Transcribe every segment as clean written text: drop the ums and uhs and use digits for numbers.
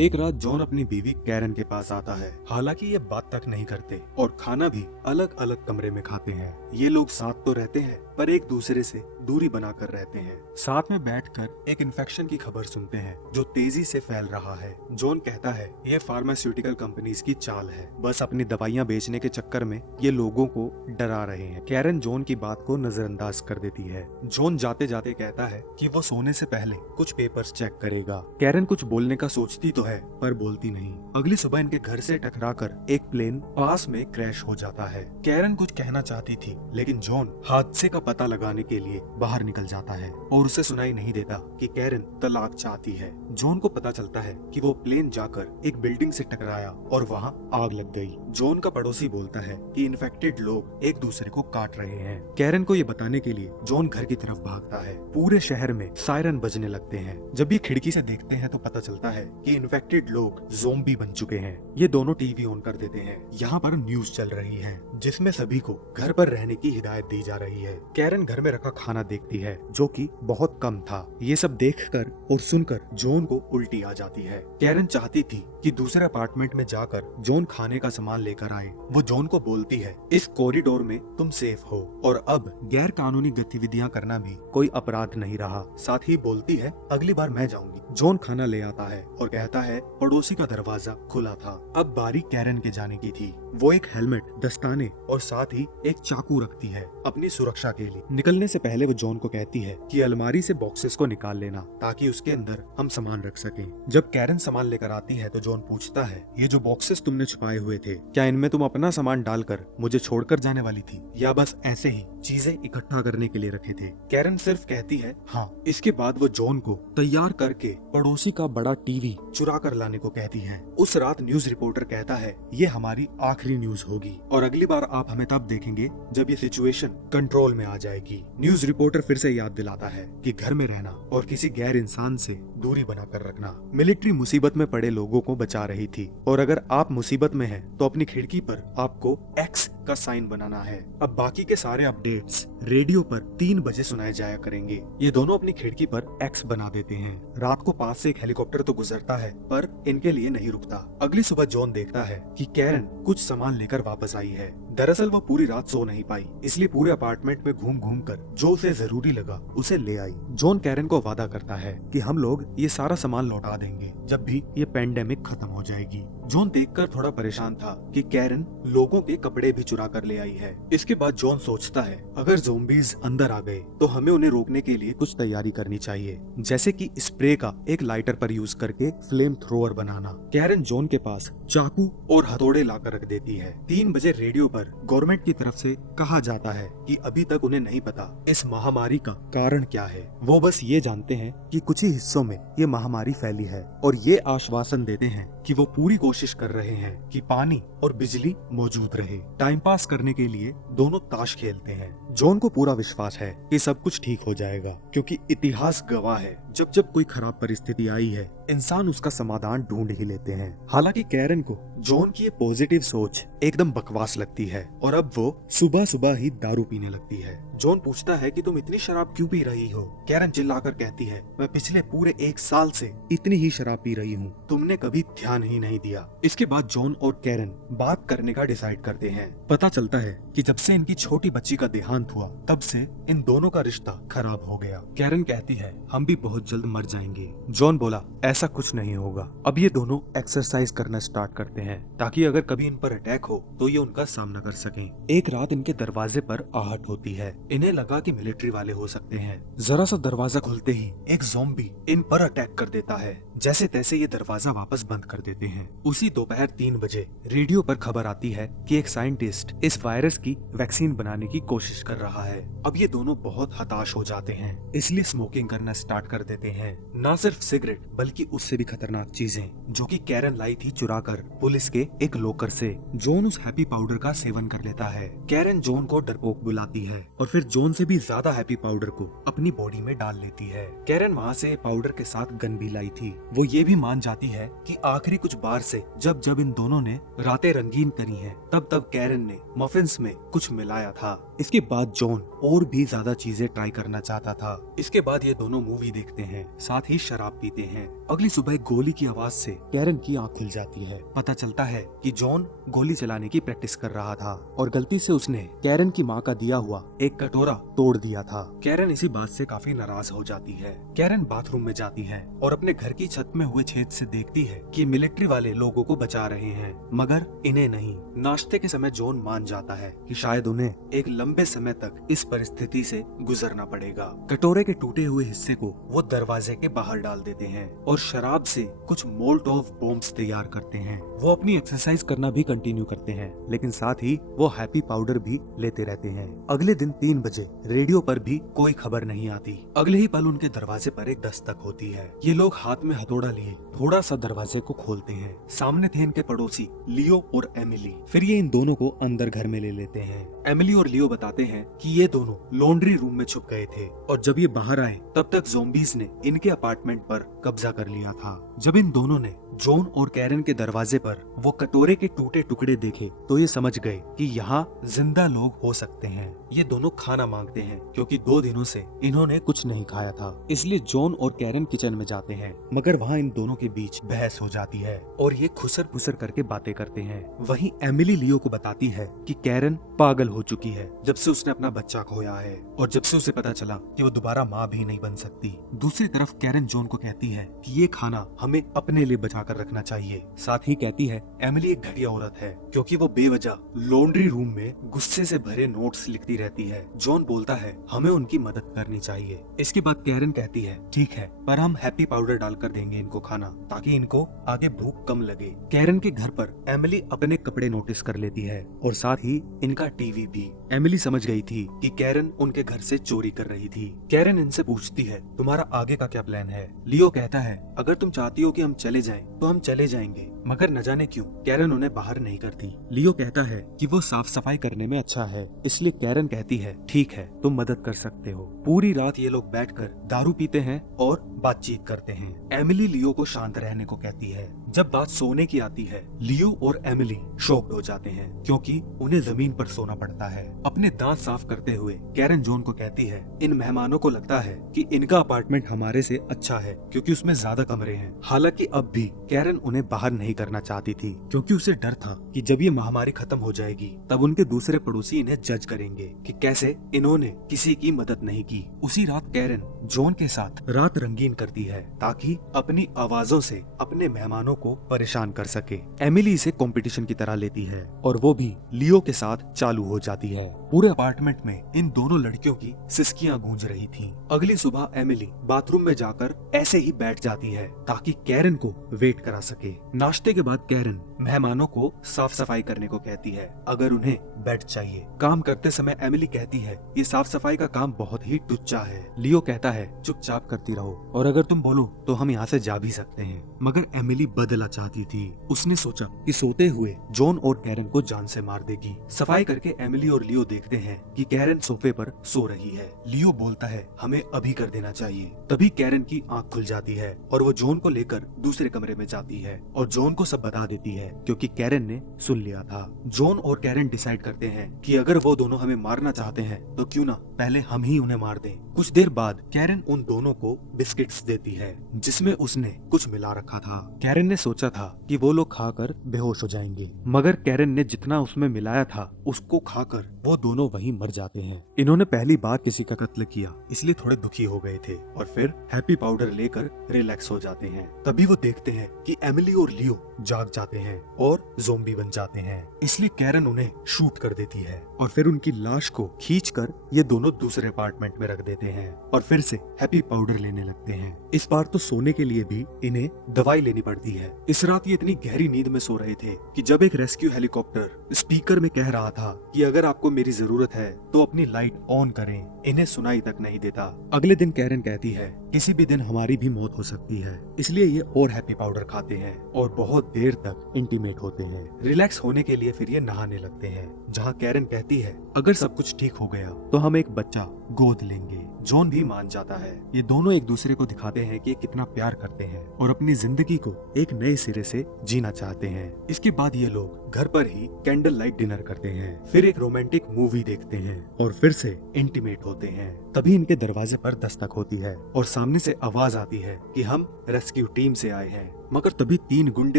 एक रात जॉन अपनी बीवी कैरन के पास आता है। हालांकि ये बात तक नहीं करते और खाना भी अलग अलग कमरे में खाते हैं। ये लोग साथ तो रहते हैं पर एक दूसरे से दूरी बनाकर रहते हैं। साथ में बैठकर एक इन्फेक्शन की खबर सुनते हैं जो तेजी से फैल रहा है। जॉन कहता है ये फार्मास्यूटिकल कंपनीज की चाल है, बस अपनी दवाइयां बेचने के चक्कर में ये लोगों को डरा रहे हैं। कैरन जॉन की बात को नजरअंदाज कर देती है। जॉन जाते जाते कहता है कि वो सोने से पहले कुछ पेपर्स चेक करेगा। कैरन कुछ बोलने का सोचती तो है पर बोलती नहीं। अगली सुबह इनके घर से टकराकर एक प्लेन पास में क्रैश हो जाता है। कैरन कुछ कहना चाहती थी लेकिन जॉन हादसे का पता लगाने के लिए बाहर निकल जाता है और उसे सुनाई नहीं देता कि कैरन तलाक चाहती है। जॉन को पता चलता है कि वो प्लेन जाकर एक बिल्डिंग से टकराया और वहाँ आग लग गई। जॉन का पड़ोसी बोलता है कि इन्फेक्टेड लोग एक दूसरे को काट रहे हैं। कैरन को ये बताने के लिए जॉन घर की तरफ भागता है। पूरे शहर में सायरन बजने लगते हैं। जब ये खिड़की से देखते हैं तो पता चलता है कि इन्फेक्टेड लोग ज़ोंबी बन चुके हैं। ये दोनों टीवी ऑन कर देते हैं। यहाँ पर न्यूज चल रही है जिसमें सभी को घर पर रहने की हिदायत दी जा रही है। कैरन घर में रखा खाना देखती है जो कि बहुत कम था। ये सब देखकर और सुनकर जॉन को उल्टी आ जाती है। कैरन चाहती थी कि दूसरे अपार्टमेंट में जाकर जॉन खाने का सामान लेकर आए। वो जॉन को बोलती है इस कॉरिडोर में तुम सेफ हो और अब गैर कानूनी गतिविधियां करना भी कोई अपराध नहीं रहा। साथ ही बोलती है अगली बार मैं जाऊंगी। जॉन खाना ले आता है और कहता है पड़ोसी का दरवाजा खुला था। अब बारी कैरन के जाने की थी। वो एक हेलमेट, दस्ताने और साथ ही एक चाकू रखती है अपनी सुरक्षा के लिए। निकलने से पहले वो जॉन को कहती है कि अलमारी से बॉक्सेस को निकाल लेना ताकि उसके अंदर हम सामान रख सकें। जब कैरन सामान लेकर आती है तो जॉन पूछता है ये जो बॉक्सेस तुमने छुपाए हुए थे क्या इनमें तुम अपना सामान डालकर मुझे छोड़कर जाने वाली थी या बस ऐसे ही चीजें इकट्ठा करने के लिए रखे थे? कैरन सिर्फ कहती है हाँ। इसके बाद वो जॉन को तैयार करके पड़ोसी का बड़ा टीवी चुरा कर लाने को कहती है। उस रात न्यूज रिपोर्टर कहता है ये हमारी आखिरी न्यूज होगी और अगली बार आप हमें तब देखेंगे जब ये सिचुएशन कंट्रोल में आ जाएगी। न्यूज रिपोर्टर फिर से याद दिलाता है कि घर में रहना और किसी गैर इंसान से दूरी बनाकर रखना। मिलिट्री मुसीबत में पड़े लोगों को बचा रही थी और अगर आप मुसीबत में हैं तो अपनी खिड़की पर आपको एक्स का साइन बनाना है। अब बाकी के सारे अपडेट्स रेडियो पर 3 बजे सुनाए जाया करेंगे। ये दोनों अपनी खिड़की पर एक्स बना देते हैं। रात को पास से एक हेलीकॉप्टर तो गुजरता है पर इनके लिए नहीं रुकता। अगली सुबह जॉन देखता है कि कैरन कुछ सामान लेकर वापस आई है। दरअसल वो पूरी रात सो नहीं पाई इसलिए पूरे अपार्टमेंट में घूम घूम कर जो उसे जरूरी लगा उसे ले आई। जॉन कैरन को वादा करता है कि हम लोग ये सारा सामान लौटा देंगे जब भी ये पेंडेमिक खत्म हो जाएगी। जॉन देखकर थोड़ा परेशान था कि कैरन लोगों के कपड़े भी चुरा कर ले आई है। इसके बाद जॉन सोचता है अगर ज़ोंबीज अंदर आ गए तो हमें उन्हें रोकने के लिए कुछ तैयारी करनी चाहिए, जैसे कि स्प्रे का एक लाइटर पर यूज करके फ्लेम थ्रोअर बनाना। कैरन जॉन के पास चाकू और हथौड़े लाकर रख देती है। 3 बजे रेडियो पर गवर्नमेंट की तरफ से कहा जाता है कि अभी तक उन्हें नहीं पता इस महामारी का कारण क्या है। वो बस ये जानते हैं कि कुछ ही हिस्सों में ये महामारी फैली है और ये आश्वासन देते हैं कि वो पूरी कोशिश कर रहे हैं कि पानी और बिजली मौजूद रहे। टाइम पास करने के लिए दोनों ताश खेलते हैं। जॉन को पूरा विश्वास है कि सब कुछ ठीक हो जाएगा क्योंकि इतिहास गवाह है जब जब कोई खराब परिस्थिति आई है इंसान उसका समाधान ढूंढ ही लेते हैं। हालांकि कैरन को जॉन की ये पॉजिटिव सोच एकदम बकवास लगती है और अब वो सुबह सुबह ही दारू पीने लगती है। जॉन पूछता है कि तुम इतनी शराब क्यों पी रही हो? कैरन चिल्लाकर कहती है मैं पिछले पूरे 1 साल से इतनी ही शराब पी रही हूँ, तुमने कभी ध्यान ही नहीं दिया। इसके बाद जॉन और कैरन बात करने का डिसाइड करते हैं। पता चलता है कि जब से इनकी छोटी बच्ची का देहांत हुआ तब से इन दोनों का रिश्ता खराब हो गया। कैरन कहती है हम भी बहुत जल्द मर जाएंगे। जॉन बोला ऐसा कुछ नहीं होगा। अब ये दोनों एक्सरसाइज करना स्टार्ट करते हैं ताकि अगर कभी इन पर अटैक हो तो ये उनका सामना कर सकें। एक रात इनके दरवाजे पर आहट होती है। इन्हें लगा कि मिलिट्री वाले हो सकते हैं। जरा सा दरवाजा खुलते ही एक ज़ॉम्बी इन पर अटैक कर देता है। जैसे तैसे ये दरवाजा वापस बंद कर देते हैं। उसी दोपहर 3 बजे रेडियो पर खबर आती है कि एक साइंटिस्ट इस वायरस की वैक्सीन बनाने की कोशिश कर रहा है। अब ये दोनों बहुत हताश हो जाते हैं इसलिए स्मोकिंग करना स्टार्ट कर देते हैं। न सिर्फ सिगरेट बल्कि उससे भी खतरनाक चीजें जो कि कैरन लाई थी चुराकर पुलिस के एक लोकर से। जॉन उस हैप्पी पाउडर का सेवन कर लेता है। कैरन जॉन को डरपोक बुलाती है और फिर जॉन से भी ज्यादा हैप्पी पाउडर को अपनी बॉडी में डाल लेती है। कैरन वहाँ से पाउडर के साथ गन भी लाई थी। वो ये भी मान जाती है कि आखिरी कुछ बार से जब जब इन दोनों ने रातें रंगीन करी हैं तब तब कैरन ने मफिन्स में कुछ मिलाया था। इसके बाद जॉन और भी ज्यादा चीजें ट्राई करना चाहता था। इसके बाद ये दोनों मूवी देखते हैं, साथ ही शराब पीते हैं। अगली सुबह गोली की आवाज से कैरन की आंख खुल जाती है। पता चलता है कि जॉन गोली चलाने की प्रैक्टिस कर रहा था और गलती से उसने कैरन की माँ का दिया हुआ एक कटोरा तोड़ दिया था। कैरन इसी बात से काफी नाराज हो जाती है। कैरन बाथरूम में जाती है और अपने घर की छत में हुए छेद से देखती है कि मिलिट्री वाले लोगों को बचा रहे हैं, मगर इन्हें नहीं। नाश्ते के समय जॉन मान जाता है कि शायद उन्हें एक लंबे समय तक इस परिस्थिति से गुजरना पड़ेगा। कटोरे के टूटे हुए हिस्से को वो दरवाजे के बाहर डाल देते हैं और शराब से कुछ मोल्टोव बॉम्ब्स तैयार करते हैं। वो अपनी एक्सरसाइज करना भी कंटिन्यू करते हैं, लेकिन साथ ही वो हैप्पी पाउडर भी लेते रहते हैं। अगले दिन 3 बजे रेडियो पर भी कोई खबर नहीं आती। अगले ही पल उनके दरवाजे पर एक दस्तक होती है। ये लोग हाथ में हथौड़ा लिए थोड़ा सा दरवाजे को खोलते हैं। सामने थे इनके पड़ोसी लियो और एमिली। फिर ये इन दोनों को अंदर घर में ले लेते हैं। एमिली और लियो बताते हैं कि ये दोनों लॉन्ड्री रूम में छुप गए थे और जब ये बाहर आए तब तक ज़ॉम्बीज़ ने इनके अपार्टमेंट पर कब्जा कर लिया था। जब इन दोनों ने जॉन और कैरन के दरवाजे पर वो कटोरे के टूटे टुकड़े देखे तो ये समझ गए कि यहाँ जिंदा लोग हो सकते हैं। ये दोनों खाना मांगते हैं क्योंकि 2 दिनों से इन्होंने कुछ नहीं खाया था। इसलिए जॉन और कैरन किचन में जाते हैं, मगर वहाँ इन दोनों के बीच बहस हो जाती है और ये खुसर फुसर करके बातें करते हैं। वहीं एमिली लियो को बताती है कि कैरन पागल हो चुकी है जब से उसने अपना बच्चा खोया है और जब से उसे पता चला कि वो दोबारा माँ भी नहीं बन सकती। दूसरी तरफ कैरन जॉन को कहती है कि ये खाना हमें अपने लिए बचा कर रखना चाहिए। साथ ही कहती है एमिली एक घटिया औरत है क्योंकि वो बेवजह लॉन्ड्री रूम में गुस्से से भरे नोट्स लिखती रहती है। जॉन बोलता है हमें उनकी मदद करनी चाहिए। इसके बाद कैरन कहती है ठीक है, पर हम हैप्पी पाउडर डालकर देंगे इनको खाना ताकि इनको आगे भूख कम लगे। कैरन के घर पर एमिली अपने कपड़े नोटिस कर लेती है और साथ ही इनका टीवी भी। एमिली समझ गई थी कि कैरन उनके घर से चोरी कर रही थी। कैरन इनसे पूछती है तुम्हारा आगे का क्या प्लान है। लियो कहता है अगर तुम चाहती हो कि हम चले जाएं तो हम चले जाएंगे, मगर न जाने क्यों कैरन उन्हें बाहर नहीं करती। लियो कहता है कि वो साफ सफाई करने में अच्छा है, इसलिए कैरन कहती है ठीक है तुम मदद कर सकते हो। पूरी रात ये लोग बैठकर दारू पीते हैं और बातचीत करते हैं। एमिली लियो को शांत रहने को कहती है। जब बात सोने की आती है लियो और एमिली शॉक्ड हो जाते हैं क्योंकि उन्हें जमीन पर सोना पड़ता है। अपने दांत साफ करते हुए कैरन जॉन को कहती है इन मेहमानों को लगता है कि इनका अपार्टमेंट हमारे से अच्छा है क्योंकि उसमें ज्यादा कमरे हैं। हालांकि अब भी कैरन उन्हें बाहर नहीं करना चाहती थी क्योंकि उसे डर था कि जब ये महामारी खत्म हो जाएगी तब उनके दूसरे पड़ोसी इन्हें जज करेंगे कि कैसे इन्होंने किसी की मदद नहीं की। उसी रात कैरन जॉन के साथ रात रंगीन करती है ताकि अपनी आवाजों से अपने मेहमानों को परेशान कर सके। एमिली इसे कंपटीशन की तरह लेती है और वो भी लियो के साथ चालू हो जाती है। पूरे अपार्टमेंट में इन दोनों लड़कियों की सिसकियां गूंज रही थीं। अगली सुबह एमिली बाथरूम में जाकर ऐसे ही बैठ जाती है ताकि कैरन को वेट करा सके। नाश्ते के बाद कैरन मेहमानों को साफ सफाई करने को कहती है अगर उन्हें बेड चाहिए। काम करते समय एमिली कहती है ये साफ सफाई का काम बहुत ही टुच्चा है। लियो कहता है चुपचाप करती रहो और अगर तुम बोलो तो हम यहाँ से जा भी सकते हैं, मगर एमिली बदला चाहती थी। उसने सोचा कि सोते हुए जॉन और कैरन को जान से मार देगी। सफाई करके एमिली और लियो देखते हैं कि कैरन सोफे पर सो रही है। लियो बोलता है हमें अभी कर देना चाहिए। तभी कैरन की आंख खुल जाती है और वो जॉन को लेकर दूसरे कमरे में जाती है और जॉन को सब बता देती है क्योंकि कैरन ने सुन लिया था। जॉन और कैरन डिसाइड करते हैं कि अगर वो दोनों हमें मारना चाहते हैं तो क्यों ना पहले हम ही उन्हें मार दें। कुछ देर बाद कैरन उन दोनों को बिस्किट्स देती है जिसमें उसने कुछ मिला रखा था। कैरन ने सोचा था कि वो लोग खाकर बेहोश हो जाएंगे, मगर कैरन ने जितना उसमें मिलाया था उसको खाकर वो दोनों वहीं मर जाते हैं। इन्होंने पहली बार किसी का कत्ल किया इसलिए थोड़े दुखी हो गए थे और फिर हैप्पी पाउडर लेकर रिलैक्स हो जाते हैं। तभी वो देखते हैं कि एमिली और लियो जाग जाते हैं और ज़ॉम्बी बन जाते हैं, इसलिए कैरन उन्हें शूट कर देती है और फिर उनकी लाश को खींचकर ये दोनों दूसरे अपार्टमेंट में रख देते हैं और फिर से हैप्पी पाउडर लेने लगते हैं। इस बार तो सोने के लिए भी इन्हें दवाई लेनी पड़ती है। इस रात ये इतनी गहरी नींद में सो रहे थे कि जब एक रेस्क्यू हेलीकॉप्टर स्पीकर में कह रहा था कि अगर आपको मेरी जरूरत है तो अपनी लाइट ऑन करें, इन्हें सुनाई तक नहीं देता। अगले दिन कैरन कहती है किसी भी दिन हमारी भी मौत हो सकती है, इसलिए ये और हैप्पी पाउडर खाते हैं और बहुत देर तक इंटीमेट होते हैं। रिलैक्स होने के लिए फिर ये नहाने लगते हैं, जहाँ कैरन कहती है अगर सब कुछ ठीक हो गया तो हम एक बच्चा गोद लेंगे। जॉन भी मान जाता है। ये दोनों एक दूसरे को दिखाते हैं कि ये कितना प्यार करते हैं और अपनी जिंदगी को एक नए सिरे से जीना चाहते हैं। इसके बाद ये लोग घर पर ही कैंडल लाइट डिनर करते हैं, फिर एक रोमांटिक मूवी देखते हैं और फिर से इंटीमेट होते हैं। तभी इनके दरवाजे पर दस्तक होती है और सामने से आवाज आती है कि हम रेस्क्यू टीम से आए हैं। मगर तभी 3 गुंडे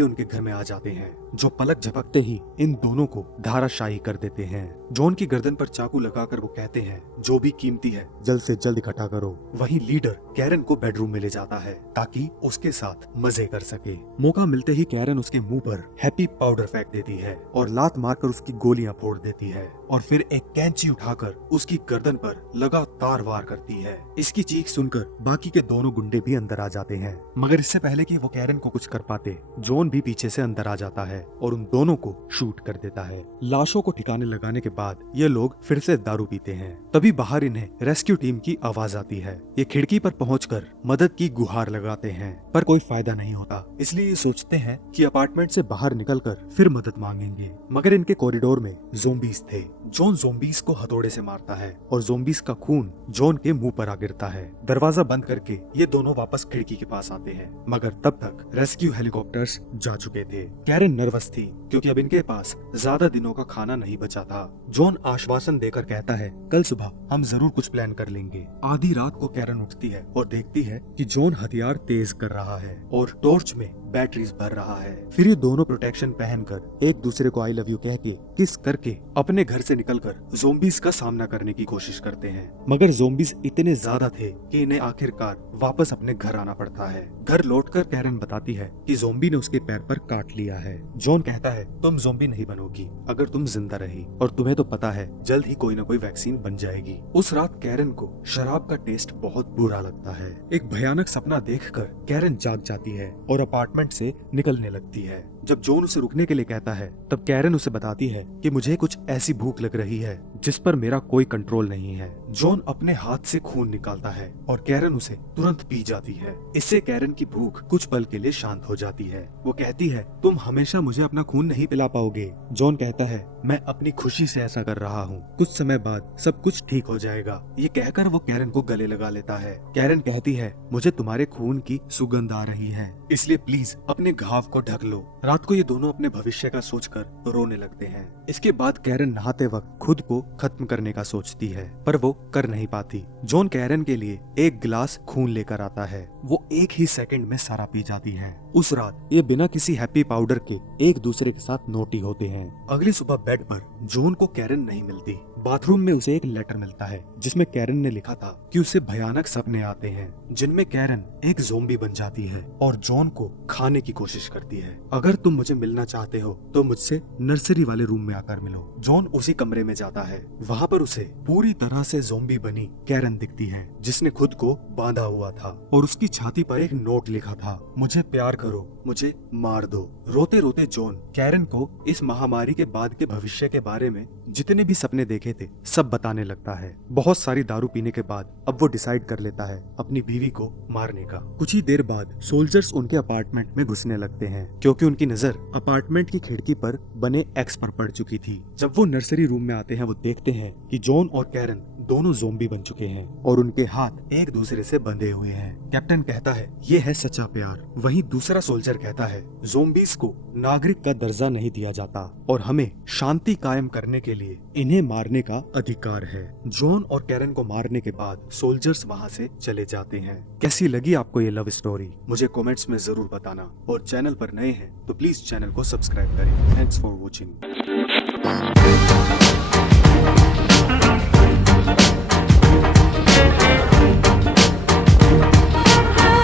उनके घर में आ जाते हैं, जो पलक झपकते ही इन दोनों को धाराशायी कर देते हैं। जॉन की गर्दन पर चाकू लगाकर वो कहते हैं जो भी कीमती है जल्द से जल्द इकट्ठा करो। वहीं लीडर कैरन को बेडरूम में ले जाता है ताकि उसके साथ मजे कर सके। मौका मिलते ही कैरन उसके मुंह पर हैप्पी पाउडर फेंक देती है और लात मारकर उसकी गोलियां फोड़ देती है और फिर एक कैंची उठाकर उसकी गर्दन पर लगातार वार करती है। इसकी चीख सुनकर बाकी के दोनों गुंडे भी अंदर आ जाते हैं, मगर इससे पहले कि वो कैरन को कुछ कर पाते, जॉन भी पीछे से अंदर आ जाता है और उन दोनों को शूट कर देता है। लाशों को ठिकाने लगाने के बाद ये लोग फिर से दारू पीते हैं। तभी बाहर इन्हें रेस्क्यू टीम की आवाज आती है। ये खिड़की पर पहुंचकर मदद की गुहार लगाते हैं, पर कोई फायदा नहीं होता। इसलिए ये सोचते हैं कि अपार्टमेंट से बाहर निकलकर फिर मदद मांगेंगे, मगर इनके कॉरिडोर में ज़ोंबीज थे। जॉन ज़ोंबीज को हथौड़े से मारता है और ज़ोंबीज का खून जॉन के मुंह पर आ गिरता है। दरवाजा बंद करके ये दोनों वापस खिड़की के पास आते हैं, मगर तब तक रेस्क्यू हेलीकॉप्टर्स जा चुके थे। कैरन नर्वस थी क्योंकि अब इनके पास ज्यादा दिनों का खाना नहीं बचा था। जॉन आश्वासन देकर कहता है कल सुबह हम जरूर कुछ प्लान कर लेंगे। आधी रात को कैरन उठती है और देखती है कि जॉन हथियार तेज कर रहा है और टॉर्च में बैटरीज भर रहा है। फिर ये दोनों प्रोटेक्शन पहनकर एक दूसरे को आई लव यू कह के किस करके अपने घर से निकलकर ज़ोंबीज का सामना करने की कोशिश करते हैं, मगर ज़ोंबीज इतने ज्यादा थे कि इन्हें आखिरकार वापस अपने घर आना पड़ता है। घर लौटकर कैरन बताती है कि ज़ोंबी ने उसके पैर पर काट लिया है। जॉन कहता है तुम ज़ोंबी नहीं बनोगी अगर तुम जिंदा रही, और तुम्हें तो पता है जल्द ही कोई न कोई वैक्सीन बन जाएगी। उस रात कैरन को शराब का टेस्ट बहुत बुरा लगता है। एक भयानक सपना देखकर कैरन जाग जाती है और अपार्टमेंट से निकलने लगती है। जब जॉन उसे रुकने के लिए कहता है तब कैरन उसे बताती है कि मुझे कुछ ऐसी भूख लग रही है जिस पर मेरा कोई कंट्रोल नहीं है। जॉन अपने हाथ से खून निकालता है और कैरन उसे तुरंत पी जाती है। इससे कैरन की भूख कुछ पल के लिए शांत हो जाती है। वो कहती है तुम हमेशा मुझे अपना खून नहीं पिला पाओगे। जॉन कहता है मैं अपनी खुशी से ऐसा कर रहा हूँ, कुछ समय बाद सब कुछ ठीक हो जाएगा। ये कहकर वो कैरन को गले लगा लेता है। कैरन कहती है मुझे तुम्हारे खून की सुगंध आ रही है, इसलिए प्लीज अपने घाव को ढक लो। रात को ये दोनों अपने भविष्य का सोचकर रोने लगते हैं। इसके बाद कैरन नहाते वक्त खुद को खत्म करने का सोचती है, पर वो कर नहीं पाती। जॉन कैरन के लिए एक गिलास खून लेकर आता है। वो एक ही सेकंड में सारा पी जाती है। उस रात ये बिना किसी हैप्पी पाउडर के एक दूसरे के साथ नोटी होते हैं। अगली सुबह बेड पर जॉन को कैरन नहीं मिलती। बाथरूम में उसे एक लेटर मिलता है जिसमें कैरन ने लिखा था कि उसे भयानक सपने आते हैं जिनमें कैरन एक ज़ोंबी बन जाती है और जॉन को खाने की कोशिश करती है। अगर तुम मुझे मिलना चाहते हो तो मुझसे नर्सरी वाले रूम में आकर मिलो। जॉन उसी कमरे में जाता है। वहाँ पर उसे पूरी तरह से ज़ोंबी बनी कैरन दिखती है जिसने खुद को बांधा हुआ था और उसकी छाती पर एक नोट लिखा था, मुझे प्यार करो, मुझे मार दो। रोते रोते जॉन कैरन को इस महामारी के बाद के भविष्य के बारे में जितने भी सपने देखे थे सब बताने लगता है। बहुत सारी दारू पीने के बाद अब वो डिसाइड कर लेता है अपनी बीवी को मारने का। कुछ ही देर बाद सोल्जर्स उनके अपार्टमेंट में घुसने लगते हैं क्योंकि उनकी नजर अपार्टमेंट की खिड़की पर बने एक्स पर पड़ चुकी थी। जब वो नर्सरी रूम में आते हैं वो देखते हैं कि जॉन और कैरन दोनों ज़ोंबी बन चुके हैं और उनके हाथ एक दूसरे से बंधे हुए हैं। कैप्टन कहता है ये है सच्चा प्यार। वहीं दूसरा सोल्जर कहता है ज़ोंबीज को नागरिक का दर्जा नहीं दिया जाता और हमें शांति कायम करने के लिए इन्हें मारने का अधिकार है। जॉन और कैरन को मारने के बाद सोल्जर्स वहाँ से चले जाते हैं। कैसी लगी आपको ये लव स्टोरी मुझे कमेंट्स में जरूर बताना, और चैनल पर नए हैं तो प्लीज चैनल को सब्सक्राइब करें। Thanks for watching.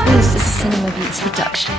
This is a Cinema Beats production.